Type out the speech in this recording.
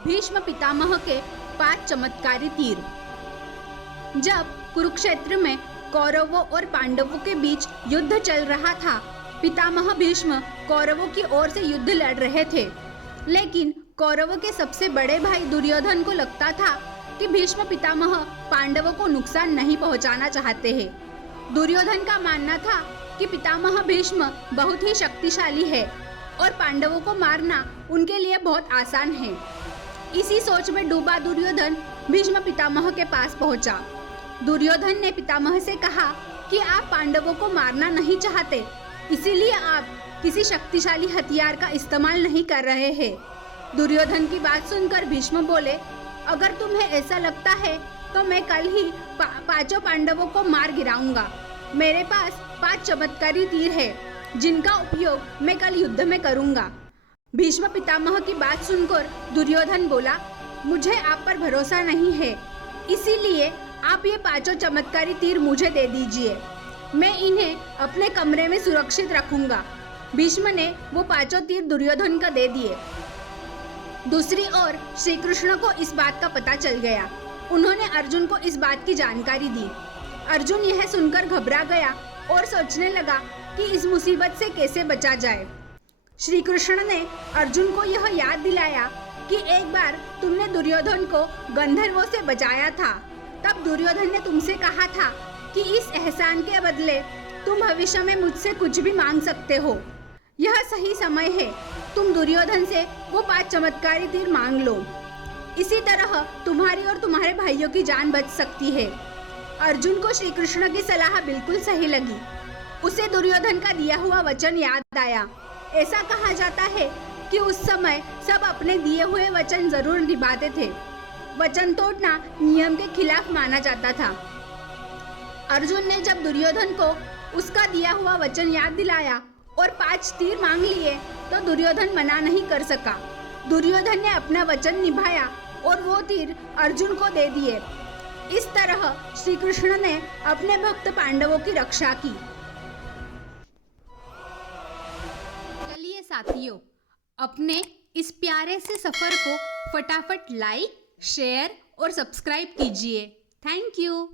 भीष्म पितामह के 5 चमत्कारी तीर। जब कुरुक्षेत्र में कौरवों और पांडवों के बीच युद्ध चल रहा था, पितामह भीष्म कौरवों की ओर से युद्ध लड़ रहे थे। लेकिन कौरवों के सबसे बड़े भाई दुर्योधन को लगता था कि भीष्म पितामह पांडवों को नुकसान नहीं पहुंचाना चाहते हैं। दुर्योधन का मानना था कि पितामह भीष्म बहुत ही शक्तिशाली है और पांडवों को मारना उनके लिए बहुत आसान है। इसी सोच में डूबा दुर्योधन भीष्म पितामह के पास पहुंचा। दुर्योधन ने पितामह से कहा कि आप पांडवों को मारना नहीं चाहते, इसीलिए आप किसी शक्तिशाली हथियार का इस्तेमाल नहीं कर रहे हैं। दुर्योधन की बात सुनकर भीष्म बोले, अगर तुम्हें ऐसा लगता है तो मैं कल ही पांचों पांडवों को मार गिराऊंगा। मेरे पास 5 चमत्कारी तीर है जिनका उपयोग मैं कल युद्ध में करूंगा। भीष्म पितामह की बात सुनकर दुर्योधन बोला, मुझे आप पर भरोसा नहीं है, इसीलिए आप ये 5 चमत्कारी तीर मुझे दे दीजिए, मैं इन्हें अपने कमरे में सुरक्षित रखूंगा। भीष्म ने वो 5 तीर दुर्योधन को दे दिए। दूसरी ओर श्री कृष्ण को इस बात का पता चल गया। उन्होंने अर्जुन को इस बात की जानकारी दी। अर्जुन यह सुनकर घबरा गया और सोचने लगा कि इस मुसीबत से कैसे बचा जाए। श्री कृष्ण ने अर्जुन को यह याद दिलाया कि एक बार तुमने दुर्योधन को गंधर्वों से बचाया था। तब दुर्योधन ने तुमसे कहा था कि इस एहसान के बदले तुम भविष्य में मुझसे कुछ भी मांग सकते हो। यह सही समय है, तुम दुर्योधन से वो 5 चमत्कारी तीर मांग लो। इसी तरह तुम्हारी और तुम्हारे भाइयों की जान बच सकती है। अर्जुन को श्री कृष्ण की सलाह बिल्कुल सही लगी। उसे दुर्योधन का दिया हुआ वचन याद आया। ऐसा कहा जाता है कि उस समय सब अपने दिए हुए वचन जरूर निभाते थे। वचन तोड़ना नियम के खिलाफ माना जाता था। अर्जुन ने जब दुर्योधन को उसका दिया हुआ वचन याद दिलाया और 5 तीर मांग लिए तो दुर्योधन मना नहीं कर सका। दुर्योधन ने अपना वचन निभाया और वो तीर अर्जुन को दे दिए। इस तरह श्री कृष्ण ने अपने भक्त पांडवों की रक्षा की। चलिए साथियों, अपने इस प्यारे से सफर को फटाफट लाइक, शेयर और सब्सक्राइब कीजिए। Thank you.